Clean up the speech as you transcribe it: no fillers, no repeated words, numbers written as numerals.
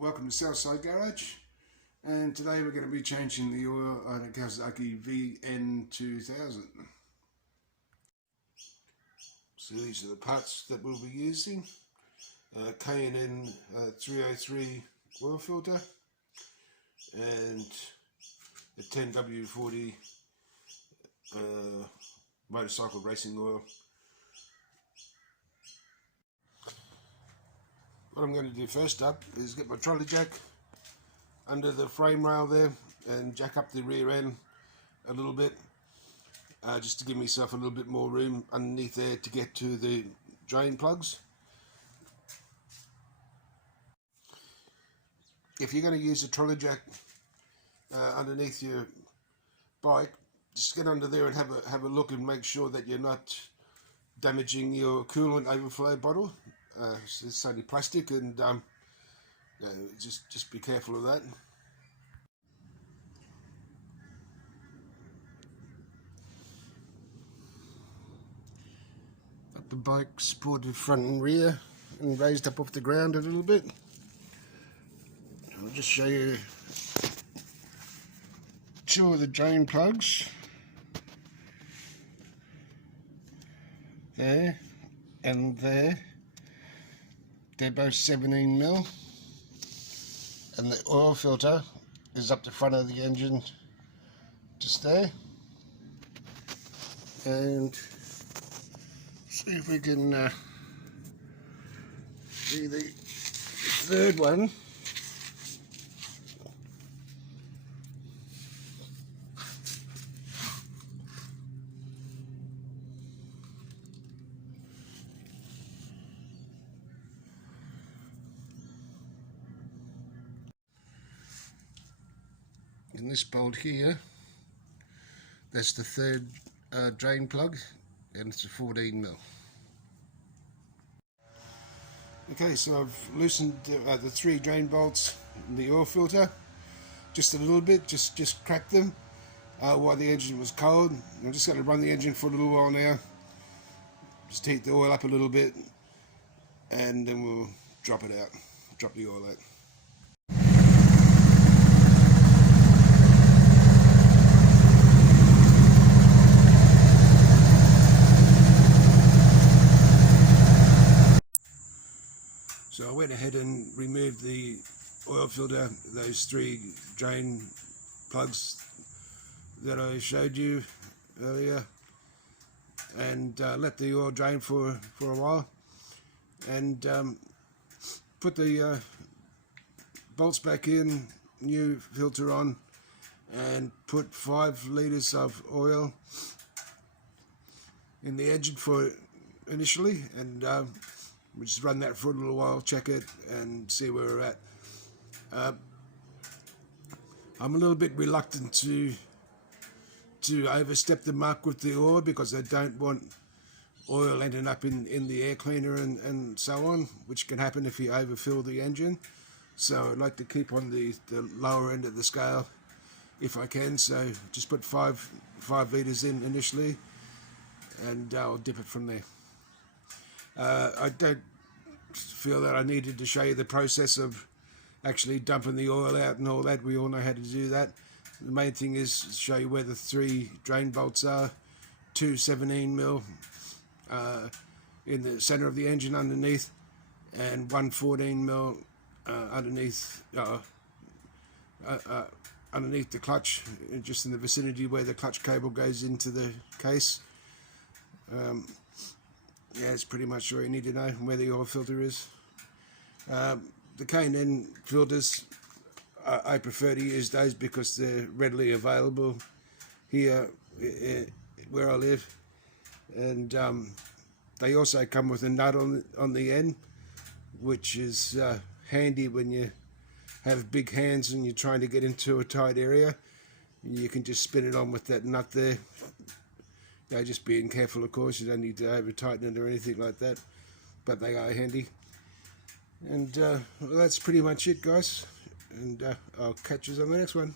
Welcome to Southside Garage, and today we're going to be changing the oil on a Kawasaki VN2000. So these are the parts that we'll be using. K&N 303 oil filter and the 10W40 motorcycle racing oil. What I'm going to do first up is get my trolley jack under the frame rail there and jack up the rear end a little bit, just to give myself a little bit more room underneath there to get to the drain plugs. If you're going to use a trolley jack underneath your bike, just get under there and have a look and make sure that you're not damaging your coolant overflow bottle. It's only plastic, and just be careful of that. Got the bike supported front and rear and raised up off the ground a little bit. I'll just show you two of the drain plugs there and there. They're both 17mm, and the oil filter is up the front of the engine just there. And see if we can see the third one. In this bolt here, that's the third drain plug, and it's a 14mm. Okay, so I've loosened the three drain bolts in the oil filter just a little bit, just cracked them while the engine was cold. I'm just going to run the engine for a little while now, just heat the oil up a little bit, and then we'll drop the oil out. So I went ahead and removed the oil filter, those three drain plugs that I showed you earlier, and let the oil drain for a while, and put the bolts back in, new filter on, and put 5 litres of oil in the engine for initially, and we just run that for a little while, check it, and see where we're at. I'm a little bit reluctant to overstep the mark with the oil, because I don't want oil ending up in the air cleaner and so on, which can happen if you overfill the engine. So I'd like to keep on the lower end of the scale if I can. So just put 5 litres in initially, and I'll dip it from there. I don't feel that I needed to show you the process of actually dumping the oil out and all that. We all know how to do that. The main thing is to show you where the 3 drain bolts are. 2 17mm in the center of the engine underneath, and 1 14mm underneath underneath the clutch, just in the vicinity where the clutch cable goes into the case. Yeah, it's pretty much all you need to know where the oil filter is. The K&N filters, I prefer to use those because they're readily available here where I live, and they also come with a nut on the end, which is handy when you have big hands and you're trying to get into a tight area. You can just spin it on with that nut there. Yeah, just being careful, of course. You don't need to over tighten it or anything like that, but they are handy. And well, that's pretty much it, guys, and I'll catch you on the next one.